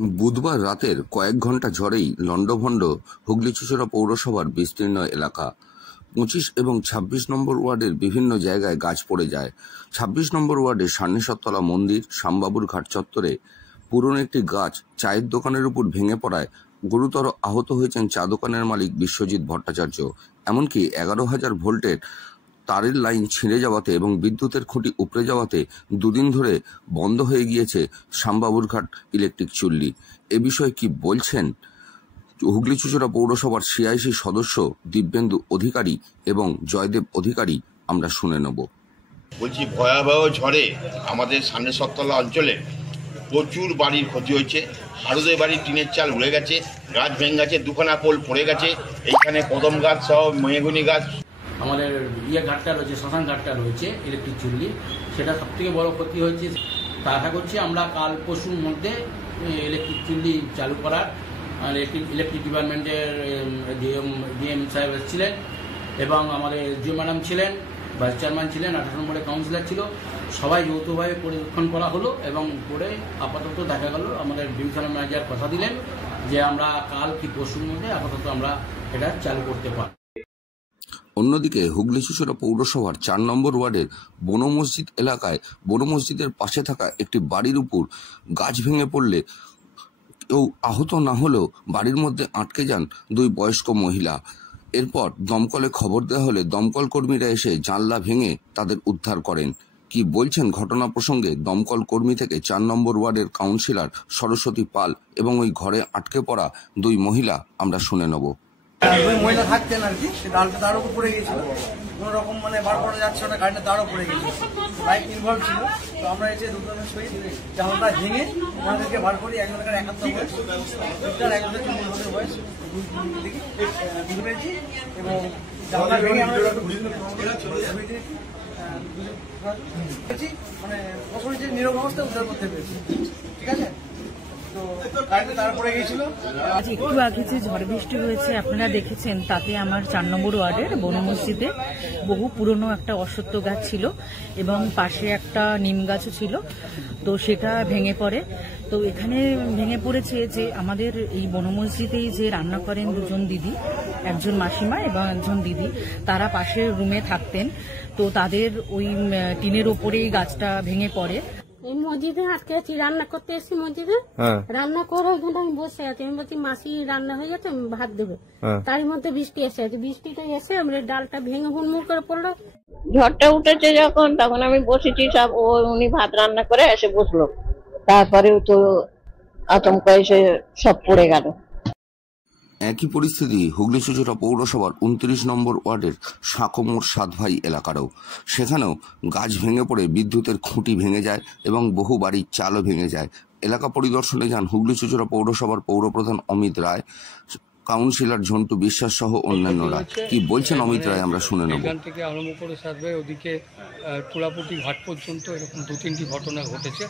বুধবার রাতের কয়েক ঘণ্টা ঝড়েই লণ্ডভণ্ড হুগলি-চুঁচুড়া পৌরসভার বিস্তীর্ণ এলাকা। ২৫ এবং ২৬ নম্বর ওয়ার্ডের বিভিন্ন জায়গায় গাছ পড়ে যায়। ২৬ নম্বর ওয়ার্ডের সান্নেশ্বরতলা মন্দির, শ্যামবাবুর ঘাট চত্বরে পুরনো একটি গাছ চায়ের দোকানের উপর ভেঙে পড়ায় গুরুতর আহত হয়েছেন চা দোকানের মালিক বিশ্বজিৎ ভট্টাচার্য। এমনকি ১১,০০০ ভোল্টের তারের লাইন ছিঁড়ে যাওয়াতে এবং বিদ্যুতের খুঁটি উপড়ে যাওয়াতে দুদিন ধরে বন্ধ হয়ে গিয়েছে শ্যামবাবুর ঘাট ইলেকট্রিক চুল্লি। এ বিষয়ে কি বলছেন হুগলি-চুঁচুড়া পৌরসভার সিআইসি সদস্য দিব্যেন্দু অধিকারী এবং জয়দেব অধিকারী, আমরা শুনে নেব। বলছি, ভয়াবহ ঝড়ে আমাদের সান্নেশ্বরতলা অঞ্চলে প্রচুর বাড়ির ক্ষতি হয়েছে। হারুদের বাড়ির টিনের চাল উড়ে গেছে, গাছ ভেঙে গেছে, দুখানা পোল পড়ে গেছে। এইখানে কদম গাছ সহ মেহগুনি গাছ। আমাদের ঘাটটা রয়েছে, শ্মশান ঘাটটা রয়েছে ইলেকট্রিক চুল্লি, সেটা সবথেকে বড় ক্ষতি হয়েছে। তা আশা করছি আমরা কাল পরশুর মধ্যে ইলেকট্রিক চুল্লি চালু করার ইলেকট্রিক ডিপার্টমেন্টের ডিএম সাহেব এসেছিলেন এবং আমাদের জিও ম্যাডাম ছিলেন, ভাইস চেয়ারম্যান ছিলেন, 18 নম্বরের কাউন্সিলর ছিল, সবাই যৌথভাবে পরিদর্শন করা হলো এবং করে আপাতত দেখা গেল আমাদের ডিভিশনাল ম্যানেজার কথা দিলেন যে আমরা কাল কি পরশুর মধ্যে আপাতত আমরা এটা চালু করতে পারি। অন্যদিকে হুগলি-চুঁচুড়া পৌরসভার ৪ নম্বর ওয়ার্ডের বন মসজিদ এলাকায় বন মসজিদের পাশে থাকা একটি বাড়ির উপর গাছ ভেঙে পড়লে কেউ আহত না হলেও বাড়ির মধ্যে আটকে যান ২ বয়স্ক মহিলা। এরপর দমকলে খবর দেওয়া হলে দমকল কর্মীরা এসে জানলা ভেঙে তাদের উদ্ধার করেন। কি বলছেন ঘটনা প্রসঙ্গে দমকল কর্মী থেকে ৪ নম্বর ওয়ার্ডের কাউন্সিলর সরস্বতী পাল এবং ওই ঘরে আটকে পড়া ২ মহিলা, আমরা শুনে নেব। ওই মহিলা থাকতেন আর কি, সে ডালটা তার উপর পড়ে গিয়েছিল, কোনো রকম বার করা যাচ্ছে না, গাড়িটা তারও পড়ে গিয়েছিল, বাইক ইনভলভ ছিল। তো আমরা এসে দুজনের সহিত জানলাটা ভেঙে ওনাদেরকে বার করি। একজনের ৭১ বয়স, একজনের ৪০ বছর বয়স, বুঝতে পেরেছি। এবং জানলা ভেঙে আমরা মানে ফসল নীরব অবস্থা উদ্ধার করতে পেরেছি। ঠিক আছে, আজ একটু আগে যে ঝড় বৃষ্টি হয়েছে আপনারা দেখেছেন, তাতে আমার ৪ নম্বর ওয়ার্ডের বন মসজিদে বহু পুরনো একটা অশ্বত্থ গাছ ছিল এবং পাশে একটা নিম গাছও ছিল, তো সেটা ভেঙে পড়ে। তো এখানে ভেঙে পড়েছে যে আমাদের এই বন মসজিদেই যে রান্না করেন দুজন দিদি, একজন মাসিমা এবং একজন দিদি, তারা পাশের রুমে থাকতেন। তো তাদের ওই টিনের ওপরেই গাছটা ভেঙে পড়ে। এই মসজিদে আটকে আছি, রান্না করতে এসেছি মসজিদে, রান্না করে ওইখানে আমি বসে আছি। আমি বলছি মাসি রান্না হয়ে গেছে, ভাত দেবে। তার মধ্যে বৃষ্টি এসে আছে, বৃষ্টিটা এসে আমরা ডালটা ভেঙে হুড়মুড় করে পড়লো। ঝড়টা উঠেছে যখন, তখন আমি বসেছি, সব উনি ভাত রান্না করে এসে বসলো, তারপরে তো আতঙ্ক এসে সব পড়ে গেল। একই পরিস্থিতি হুগলি-চুঁচুড়া পৌরসভার ২৯ নম্বর ওয়ার্ডের সাঁকোমোড় সাতভাই এলাকারও। সেখানেও গাছ ভেঙে পড়ে বিদ্যুতের খুঁটি ভেঙে যায় এবং বহু বাড়ির চালও ভেঙে যায়। এলাকা পরিদর্শনে যান হুগলি-চুঁচুড়া পৌরসভার পৌরপ্রধান অমিত রায়, কাউন্সিলর ঝন্টু বিশ্বাস সহ অন্যান্যরা। কি বলছেন অমিত রায়, আমরা শুনে নেব। এখান থেকে আরম্ভ করে সাতভাই ওদিকে পোড়াপুটি ঘাট পর্যন্ত এরকম ২-৩টি ঘটনা ঘটেছে।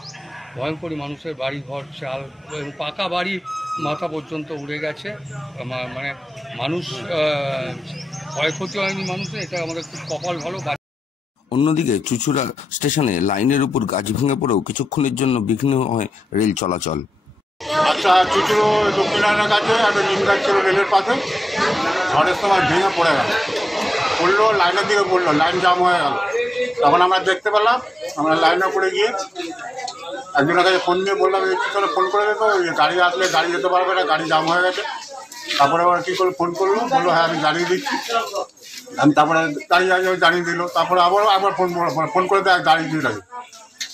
ভয়ঙ্করী মানুষের বাড়ি ঘর, চাল এবং পাকা বাড়ি মাথা পর্যন্ত উড়ে গেছে। মানে মানুষ ক্ষয়ক্ষতি হয়নি মানুষের, এটা আমাদের খুব কপাল ভালো। অন্যদিকে চুঁচুড়া স্টেশনে লাইনের উপর গাছ ভেঙে পড়েও কিছুক্ষণের জন্য বিঘ্ন হয় রেল চলাচল। আচ্ছা, চুঁচুড়ো দক্ষিণায়নের কাছে একটা নিম গাছ ছিল রেলের পাশে, ঝড়ের সময় ভেঙে পড়ে গেল, পড়লো লাইনের দিকে পড়লো, লাইন জাম হয়ে গেল। তখন আমরা দেখতে পেলাম, আমরা লাইনে পড়ে গিয়ে একজনের কাছে ফোন নিয়ে বললাম চলো ফোন করে দেবো, গাড়ি আসলে গাড়ি যেতে পারবে না, গাড়ি জাম হয়ে গেছে। তারপরে আবার কী করে ফোন করলো, বললো হ্যাঁ আমি জানিয়ে দিচ্ছি। আমি তারপরে গাড়ি জানিয়ে দিল, তারপরে আবার ফোন করে দেয় গাড়ি দিয়ে রাখি।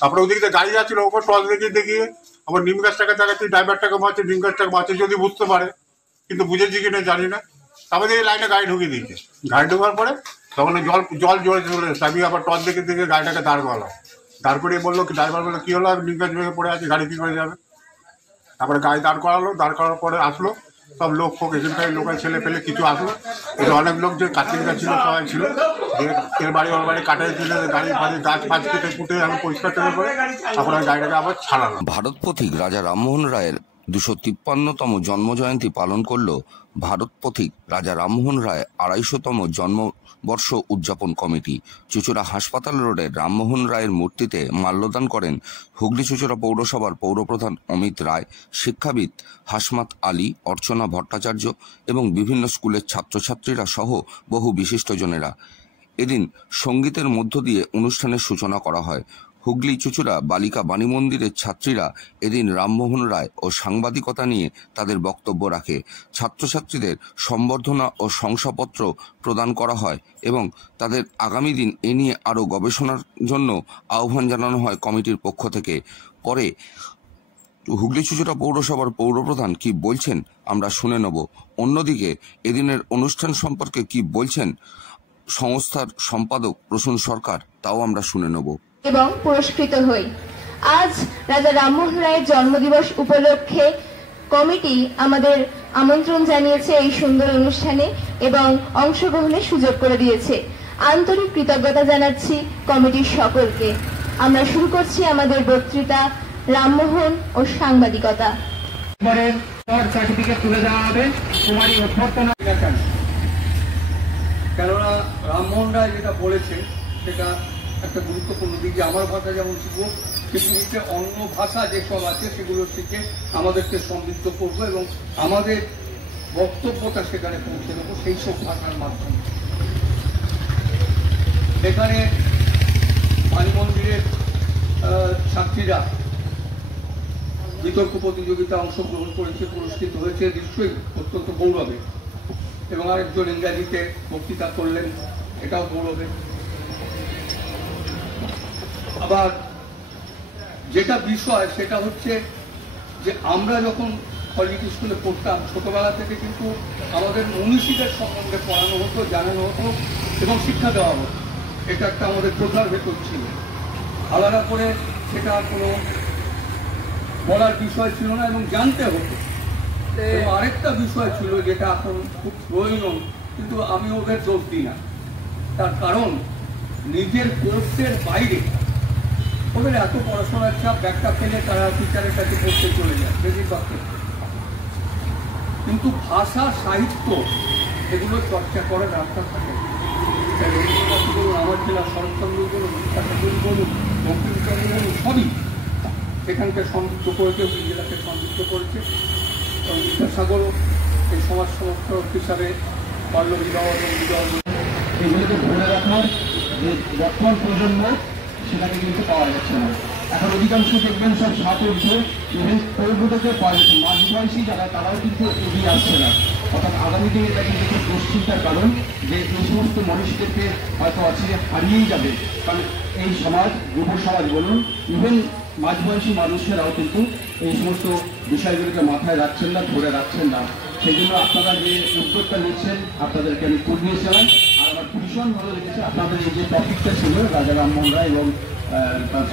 তারপরে ওদিক থেকে গাড়ি যাচ্ছিলো, ওপর টস দেখিয়ে আবার নিম গাছটাকে দেখাচ্ছি, ড্রাইভারটাকে মারছে, নিম গাছটাকে মারছে যদি বুঝতে পারে, কিন্তু বুঝেছি কিনা জানি না। তারপরে এই লাইনে গাড়ি ঢুকিয়ে দিয়েছে। গাড়ি ঢোকার পরে তখন জল জোরে চলে এসেছে। আমি আবার টস দেখে গাড়িটাকে দাঁড় করালাম, দাঁড় করিয়ে বললো কি ড্রাইভার বললো কী হলো, আমি নিম গাছ ভেঙে পড়ে আছি, গাড়ি কী করে যাবে। তারপরে গাড়ি দাঁড় করালো, দাঁড় করার পরে আসলো সব লোক ফোক, এখানকার লোকের ছেলে পেলে কিছু আসলো, অনেক লোক যে কাটিংটা ছিল সবাই ছিল, এর বাড়ি ওর বাড়ি কাটাই ছিল, গাড়ি ফাড়ি গাছ ফাছ কেটে কুটে আমি পরিষ্কার করে তারপরে গাড়িটাকে আবার ছাড়ালাম। ভারত পথিক রাজা রামমোহন রায়ের 253তম জন্মজয়ন্তী পালন করল ভারত পথিক রাজা রামমোহন রায় 250তম জন্মবর্ষ উদযাপন কমিটি। চুঁচুড়া হাসপাতাল রোডে রামমোহন রায়ের মূর্তিতে মাল্যদান করেন হুগলি চুঁচুড়া পৌরসভার পৌরপ্রধান অমিত রায়, শিক্ষাবিদ হাসমাত আলী, অর্চনা ভট্টাচার্য এবং বিভিন্ন স্কুলের ছাত্রছাত্রীরা সহ বহু বিশিষ্টজনেরা। এদিন সঙ্গীতের মধ্য দিয়ে অনুষ্ঠানের সূচনা করা হয়। হুগলি চুঁচুড়া বালিকা বাণী মন্দিরের ছাত্রীরা এদিন রামমোহন রায় ও সাংবাদিকতা নিয়ে তাদের বক্তব্য রাখে। ছাত্রছাত্রীদের সম্বর্ধনা ও শংসাপত্র প্রদান করা হয় এবং তাদের আগামী দিন এ নিয়ে আরও গবেষণার জন্য আহ্বান জানানো হয় কমিটির পক্ষ থেকে। পরে হুগলি চুঁচুড়া পৌরসভার পৌরপ্রধান কি বলছেন আমরা শুনে নেব। অন্যদিকে এদিনের অনুষ্ঠান সম্পর্কে কি বলছেন সংস্থার সম্পাদক প্রসূন সরকার, তাও আমরা শুনে নেব এবং পুরস্কৃত হই। আজ রাজা রামমোহন রায়ের জন্মদিবস উপলক্ষে কমিটি আমাদের আমন্ত্রণ জানিয়েছে এই সুন্দর অনুষ্ঠানে এবং অংশগ্রহণের সুযোগ করে দিয়েছে। আন্তরিক কৃতজ্ঞতা জানাচ্ছি কমিটির সকলকে। আমরা শুরু করছি আমাদের বক্তৃতা রামমোহন ও সাংবাদিকতা। সার্টিফিকেট তুলে দেওয়া হবে কুমারী অভ্যর্থনা। কেননা রামমোহন রায় যেটা বলেছে সেটা একটা গুরুত্বপূর্ণ দিক, যে আমার ভাষা যেমন শিখবো, পৃথিবীতে অন্য ভাষা যেসব আছে সেগুলো শিখে আমাদেরকে সমৃদ্ধ করবো এবং আমাদের বক্তব্যটা সেখানে পৌঁছে দেবো সেই সব ভাষার মাধ্যমে। এখানে বাণী মন্দিরের ছাত্রীরা বিতর্ক প্রতিযোগিতা অংশগ্রহণ করেছে, পুরস্কৃত হয়েছে, নিশ্চয়ই অত্যন্ত গৌরবের। এবং আরেকজন ইংরাজিতে বক্তৃতা করলেন, এটাও গৌরবের। আবার যেটা বিষয় সেটা হচ্ছে যে আমরা যখন কলেজ স্কুলে পড়তাম ছোটবেলা থেকে কিন্তু আমাদের মনীষীদের সম্বন্ধে পড়ানো হতো, জানানো হতো এবং শিক্ষা দেওয়া হতো। এটা একটা আমাদের প্রথার ভেতর ছিল, আলাদা করে সেটা কোনো বলার বিষয় ছিল না এবং জানতে হতো। এবং আরেকটা বিষয় ছিল যেটা এখন খুব প্রয়োজন, কিন্তু আমি ওদের দোষ দিই না। তার কারণ নিজের কোর্সের বাইরে ওদের এত পড়াশোনার চাপ, ব্যাগটা ফেলে তারা টিচারের কাছে পড়তে চলে যায় বেশিরভাগ ক্ষেত্রে। কিন্তু ভাষা সাহিত্য এগুলো চর্চা করার রাস্তা থাকে। রবীন্দ্রনাথ বলুন, আমার জেলা শরৎচন্দ্র বলুন, বিদ্যাসাগর বলুন, বঙ্কিমচন্দ্র বলুন, সবই এখানকে সমৃদ্ধ করেছে, ওই জেলাকে সমৃদ্ধ করেছে। এবং বিদ্যাসাগরও এই সমাজ সমর্থক হিসাবে বাল্যবিবাহ এবং বিবাহ এগুলোকে ধরে রাখার যে বর্তমান প্রজন্ম সেটাকে কিন্তু পাওয়া যাচ্ছে না। এখন অধিকাংশ দেখবেন সব 7 ইভেন পৌরগুলোকে পাওয়া যাচ্ছে, মাঝ বয়সী যারা তারাও কিন্তু এগিয়ে আসছে না। অর্থাৎ আগামী দিনে এটা কিন্তু খুব দুশ্চিন্তার কারণ যে এই সমস্ত মানুষদেরকে হয়তো অচিরে হারিয়েই যাবে। কারণ এই সমাজ, যুব সমাজ বলুন, ইভেন মাঝ বয়সী মানুষেরাও কিন্তু এই সমস্ত বিষয়গুলোকে মাথায় রাখছেন না, ধরে রাখছেন না। সেই জন্য আপনারা যে উদ্যোগটা নিচ্ছেন আপনাদেরকে আমি কুর্নিশ জানাই। আর আমার ভীষণ ভালো লেগেছে আপনাদের এই যে টপিকটা ছিল রাজা রামমোহন রায় এবং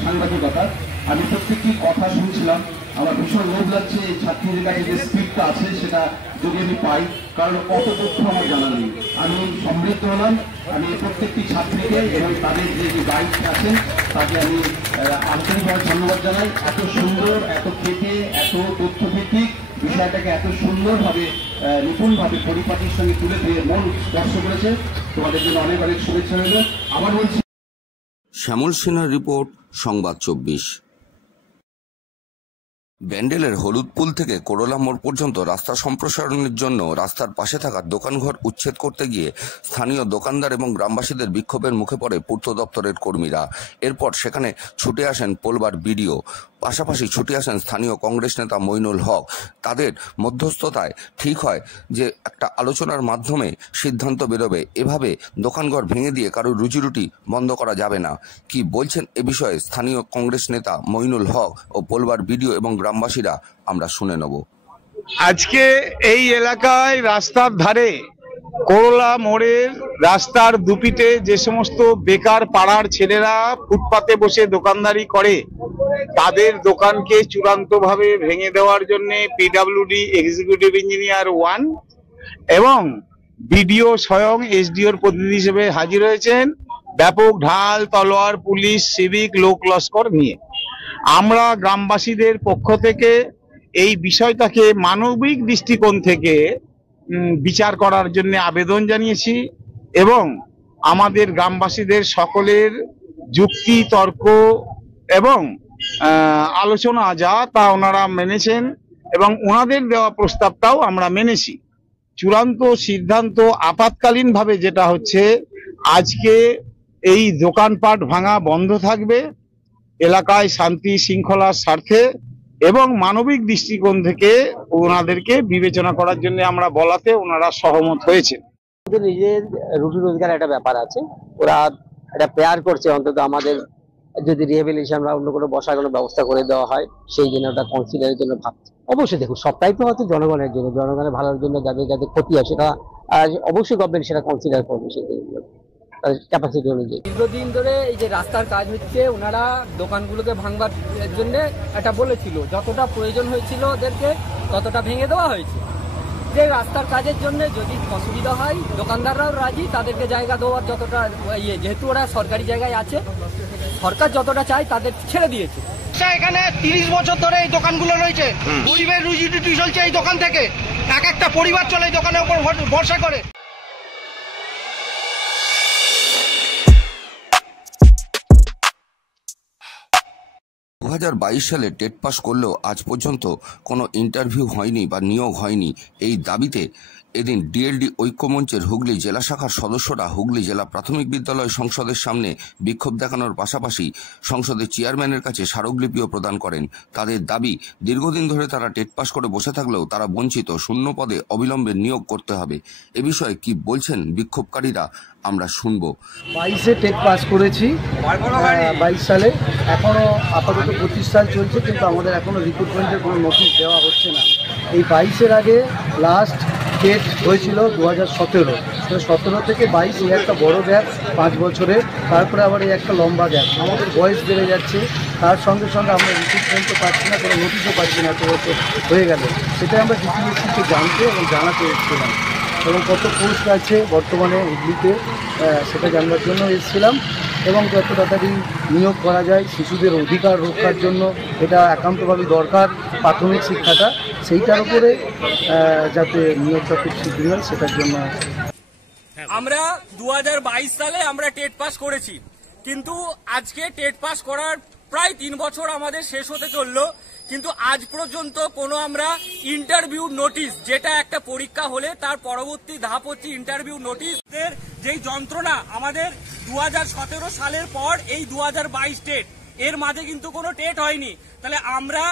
সাংবাদিকতা। আমি প্রত্যেকটি কথা শুনছিলাম, আমার ভীষণ লোভ লাগছে এই ছাত্রীদের কাছে যে স্পিডটা আছে সেটা যদি আমি পাই, কারণ অত তথ্য আমার জানা নেই। আমি সমৃদ্ধ হলাম। আমি প্রত্যেকটি ছাত্রীকে এবং তাদের যে গাইড আছেন তাকে আমি আন্তরিকভাবে ধন্যবাদ জানাই। এত সুন্দর, এত খেটে, এত তথ্যভিত্তিক বিষয়টাকে এত সুন্দরভাবে নিপুণভাবে পরিপাটির সঙ্গে তুলে দিয়ে মন স্পর্শ করেছে। তোমাদের জন্য অনেক অনেক শুভেচ্ছা রইল। আবার বলছি, শ্যামল সিনহার রিপোর্ট, সংবাদ 24। ব্যান্ডেলের হলুদপুল থেকে করোলা মোড় পর্যন্ত রাস্তা সম্প্রসারণের জন্য রাস্তার পাশে থাকা দোকানঘর উচ্ছেদ করতে গিয়ে স্থানীয় দোকানদার এবং গ্রামবাসীদের বিক্ষোভের মুখে পড়ে পূর্ত দপ্তরের কর্মীরা। এরপর সেখানে ছুটে আসেন পোলবার বিডিও, পাশাপাশি ছুটে আসেন স্থানীয় কংগ্রেস নেতা মইনুল হক। তাদের মধ্যস্থতায় ঠিক হয় যে একটা আলোচনার মাধ্যমে সিদ্ধান্ত বেরোবে। এভাবে দোকানঘর ভেঙে দিয়ে কারোর রুজিরুটি বন্ধ করা যাবে না। কি বলছেন এ বিষয়ে স্থানীয় কংগ্রেস নেতা মইনুল হক ও পোলবার বিডিও এবং গ্রামবাসীরা, আমরা শুনে নেব। আজকে এই এলাকায় রাস্তার ধারে করোলা মোড়ের রাস্তার দুপিতে যে সমস্ত বেকার পাড়ার ছেলেরা ফুটপাতে বসে দোকানদারি করে তাদের দোকানকে চূড়ান্তভাবে ভেঙে দেওয়ার জন্য পিডব্লিউডি এক্সিকিউটিভ ইঞ্জিনিয়ার 1 এবং বিডিও স্বয়ং এসডিওর প্রতিনিধি হিসেবে হাজির হয়েছেন ব্যাপক ঢাল, তলোয়ার, পুলিশ, সিভিক, লোক লস্কর নিয়ে। আমরা গ্রামবাসীদের পক্ষ থেকে এই বিষয়টাকে মানবিক দৃষ্টিকোণ থেকে বিচার করার জন্য আবেদন জানিয়েছি এবং আমাদের গ্রামবাসীদের সকলের যুক্তি তর্ক এবং আলোচনা যা তা ওনারা মেনেছেন এবং ওনাদের দেওয়া প্রস্তাবটাও আমরা মেনেছি। চূড়ান্ত সিদ্ধান্ত আপাতকালীনভাবে যেটা হচ্ছে, আজকে এই দোকানপাট ভাঙা বন্ধ থাকবে এলাকায় শান্তি শৃঙ্খলার স্বার্থে এবং মানবিক দৃষ্টিকোণ থেকে ওনাদেরকে বিবেচনা করার জন্য আমরা বলাতে ওনারা সহমত হয়েছে। নিজের রুটি রোজগার একটা ব্যাপার আছে, ওরা একটা প্রেয়ার করছে অন্তত আমাদের যদি রিহেবিলিটেশন বা অন্য কোনো বসার কোনো ব্যবস্থা করে দেওয়া হয় সেই জন্য ওটা কনসিডারের জন্য ভাবছে। অবশ্যই দেখুন, সবটাই তো হচ্ছে জনগণের জন্য, জনগণের ভালোর জন্য, যাদের যাদের ক্ষতি হয় সেটা অবশ্যই গভর্নমেন্ট সেটা কনসিডার করবে সেই ক্যাপাসিটি অনুযায়ী। দীর্ঘদিন ধরে এই যে রাস্তার কাজ হচ্ছে, ওনারা দোকানগুলোকে ভাঙবার জন্য এটা বলেছিল, যতটা প্রয়োজন হয়েছিল ওদেরকে ততটা ভেঙে দেওয়া হয়েছে। যে রাস্তার কাজের জন্য যদি অসুবিধা হয় দোকানদাররাও রাজি, তাদেরকে জায়গা দেওয়ার যতটা যেহেতু ওরা সরকারি জায়গায় আছে, সরকার যতটা চায় তাদের ছেড়ে দিয়েছে। এখানে 30 বছর ধরে এই দোকানগুলো রয়েছে, গরিবের রুজি রুটি চলছে এই দোকান থেকে, এক একটা পরিবার চলে এই দোকানের উপর ভরসা করে। সালে টেট পাস করলেও আজ পর্যন্ত কোনো ইন্টারভিউ হয়নি বা নিয়োগ হয়নি। এই দাবিতে এদিন ডিএলডি ঐক্যমঞ্চের হুগলি জেলা শাখার সদস্যরা হুগলি জেলা প্রাথমিক বিদ্যালয় সংসদের সামনে বিক্ষোভ দেখানোর পাশাপাশি সংসদের চেয়ারম্যানের কাছে স্মারকলিপিও প্রদান করেন। তাদের দাবি, দীর্ঘদিন ধরে তারা টেট পাস করে বসে থাকলেও তারা বঞ্চিত, শূন্য পদে অবিলম্বে নিয়োগ করতে হবে। এ বিষয়ে কি বলছেন বিক্ষোভকারীরা আমরা শুনবো। 22-এ টেট পাস করেছি 22 সালে, এখনো আপাতত 25 সাল চলছে, কিন্তু আমাদের এখনো রিক্রুটমেন্টের কোনো নোটিশ দেওয়া হচ্ছে না। এই 22-এর আগে লাস্ট টেট হয়েছিল 2017, 17 থেকে 22 এই একটা বড় গ্যাপ 5 বছরে, তারপরে আবার এই একটা লম্বা গ্যাপ। আমাদের বয়স বেড়ে যাচ্ছে, তার সঙ্গে সঙ্গে আমরা রিক্রুটমেন্টও পাচ্ছি না, কোনো নোটিশও পাচ্ছি না, এত বছর হয়ে গেল। সেটাই আমরা ডিপিএসসিকে জানতে এবং জানাতে এসেছিলাম এবং কত পোস্ট আছে বর্তমানে হুগলিতে সেটা জানবার জন্য এসেছিলাম এবং যত তাড়াতাড়ি নিয়োগ করা যায় শিশুদের অধিকার রক্ষার জন্য এটা একান্তভাবে দরকার। প্রাথমিক শিক্ষাটা সেইটার উপরে যাতে নিয়োগটা খুব শীঘ্রই হয় সেটার জন্য। আমরা 2022 সালে আমরা টেট পাস করেছি, কিন্তু আজকে টেট পাস করার প্রায় 3 বছর আমাদের শেষ হতে চললো, কিন্তু আজ পর্যন্ত কোনো আমরা ইন্টারভিউ নোটিশ, যেটা একটা পরীক্ষা হলে তার পরবর্তী ধাপ হচ্ছে ইন্টারভিউ নোটিশ, যেই যন্ত্রণা আমাদের 2017 সালের পর এই 2022 টেট, এর মাঝে কিন্তু কোনো টেট হয়নি। তাহলে আমরা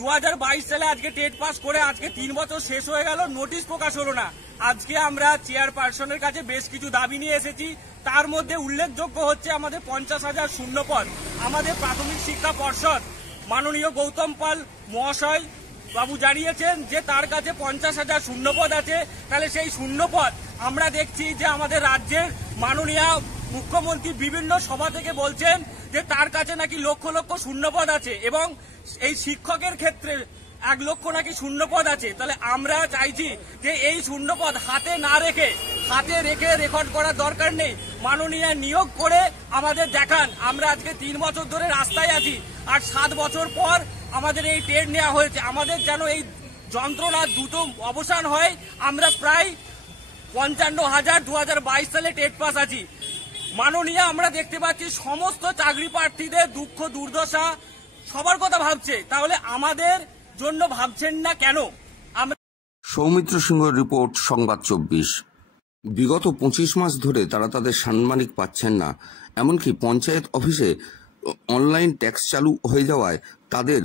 2022 সালে আজকে টেট পাস করে আজকে 3 বছর শেষ হয়ে গেল, নোটিশ প্রকাশ হলো না। আজকে আমরা চেয়ারপারসনের কাছে বেশ কিছু দাবি নিয়ে এসেছি, তার মধ্যে উল্লেখযোগ্য হচ্ছে আমাদের 50,000 শূন্যপদ। আমাদের প্রাথমিক শিক্ষা পর্ষদ মাননীয় গৌতম পাল মহাশয় বাবু জানিয়েছেন যে তার কাছে 50,000 শূন্যপদ আছে। তাহলে সেই শূন্যপদ আমরা দেখছি যে আমাদের রাজ্যের মাননীয় মুখ্যমন্ত্রী বিভিন্ন সভা থেকে বলছেন যে তার কাছে নাকি লক্ষ লক্ষ শূন্যপদ আছে এবং এই শিক্ষকের ক্ষেত্রে 1 লক্ষ নাকি শূন্যপদ আছে। তাহলে আমরা চাইছি যে এই শূন্যপদ হাতে রেখে রেকর্ড করার দরকার নেই, মাননীয় নিয়োগ করে আমাদের দেখান। আমরা আজকে 3 বছর ধরে রাস্তায় আছি, আর 7 বছর পর আমাদের এই টেট নেওয়া হয়েছে। আমাদের যেন এই যন্ত্রণা দ্রুত অবসান হয়। আমরা প্রায় 55,000 2022 সালে টেট পাস আছি। মাননীয় আমরা দেখতে পাচ্ছি সমস্ত চাকরি প্রার্থীদের দুঃখ দুর্দশা সবার কথা ভাবছে, তাহলে আমাদের জন্য ভাবছেন না কেন? সৌমিত্র সিংহের রিপোর্ট, সংবাদ 24। বিগত 25 মাস ধরে তারা তাদের সাম্মানিক পাচ্ছেন না, এমনকি পঞ্চায়েত অফিসে অনলাইন ট্যাক্স চালু হয়ে যাওয়ায় তাদের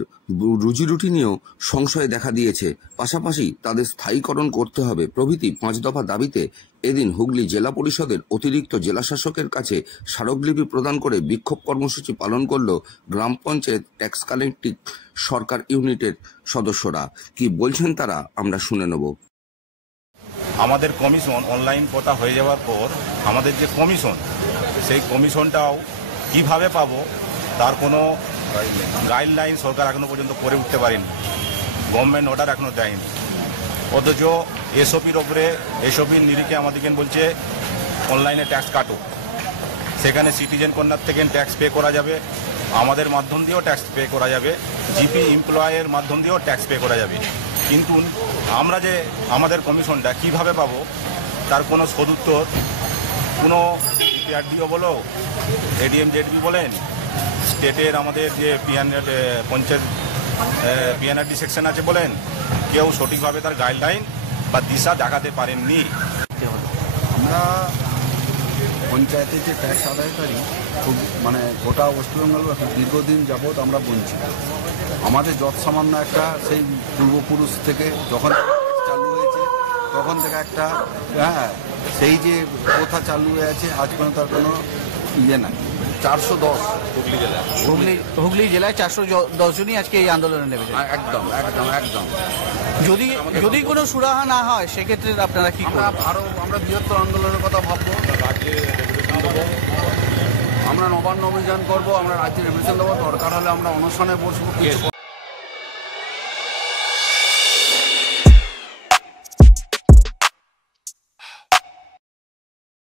রুজিরুটি নিয়েও সংশয় দেখা দিয়েছে। পাশাপাশি তাদের স্থায়ীকরণ করতে হবে প্রভৃতি 5 দফা দাবিতে এদিন হুগলি জেলা পরিষদের অতিরিক্ত জেলাশাসকের কাছে স্মারকলিপি প্রদান করে বিক্ষোভ কর্মসূচি পালন করল গ্রাম পঞ্চায়েত ট্যাক্স কালেক্টিং সরকার ইউনিটের সদস্যরা। কি বলছেন তারা আমরা শুনে নেব। আমাদের কমিশন অনলাইন কথা হয়ে যাওয়ার পর আমাদের যে কমিশন, সেই কমিশনটাও কিভাবে পাবো তার কোনো গাইডলাইন সরকার এখনো পর্যন্ত করে উঠতে পারেনি, গভর্নমেন্ট অর্ডার এখনো দেয়নি। অথচ এসওপির ওপরে এসওপির নিরিখে আমাদেরকে বলছে অনলাইনে ট্যাক্স কাটো, সেখানে সিটিজেন কর্নার থেকে ট্যাক্স পে করা যাবে, আমাদের মাধ্যম দিয়েও ট্যাক্স পে করা যাবে, জিপি এমপ্লয়ের মাধ্যম দিয়েও ট্যাক্স পে করা যাবে। কিন্তু আমরা যে আমাদের কমিশনটা কিভাবে পাবো তার কোনো সদুত্তর কোনো পিআরডিও বলো, এডিএম জেডবি বলেন, স্টেটের আমাদের যে পঞ্চায়েত পিএনআরডি সেকশন আছে বলেন, কেউ সঠিকভাবে তার গাইডলাইন বা দিশা দেখাতে পারেননি। আমরা পঞ্চায়েতের যে ট্যাক্স আদায়কারী খুব গোটা ওয়েস্টবেঙ্গল দীর্ঘদিন যাবৎ আমরা বঞ্চিত। আমাদের যত সামান্য একটা সেই পূর্বপুরুষ থেকে যখন চালু হয়েছে তখন থেকে একটা সেই যে প্রথা চালু হয়ে আছে আজ পর্যন্ত তার কোনো নাই। 410 হুগলি জেলায় 410 জনই আজকে এই আন্দোলনে নেমেছে। একদম একদম একদম। যদি কোনো সুরাহা না হয় সেক্ষেত্রে আপনারা কি আমরা বৃহত্তর আন্দোলনের কথা ভাববো, আমরা নবান্ন অভিযান করবো, আমরা রাজ্যে রেভিশন দেবো, দরকার হলে আমরা অনশনে বসবো।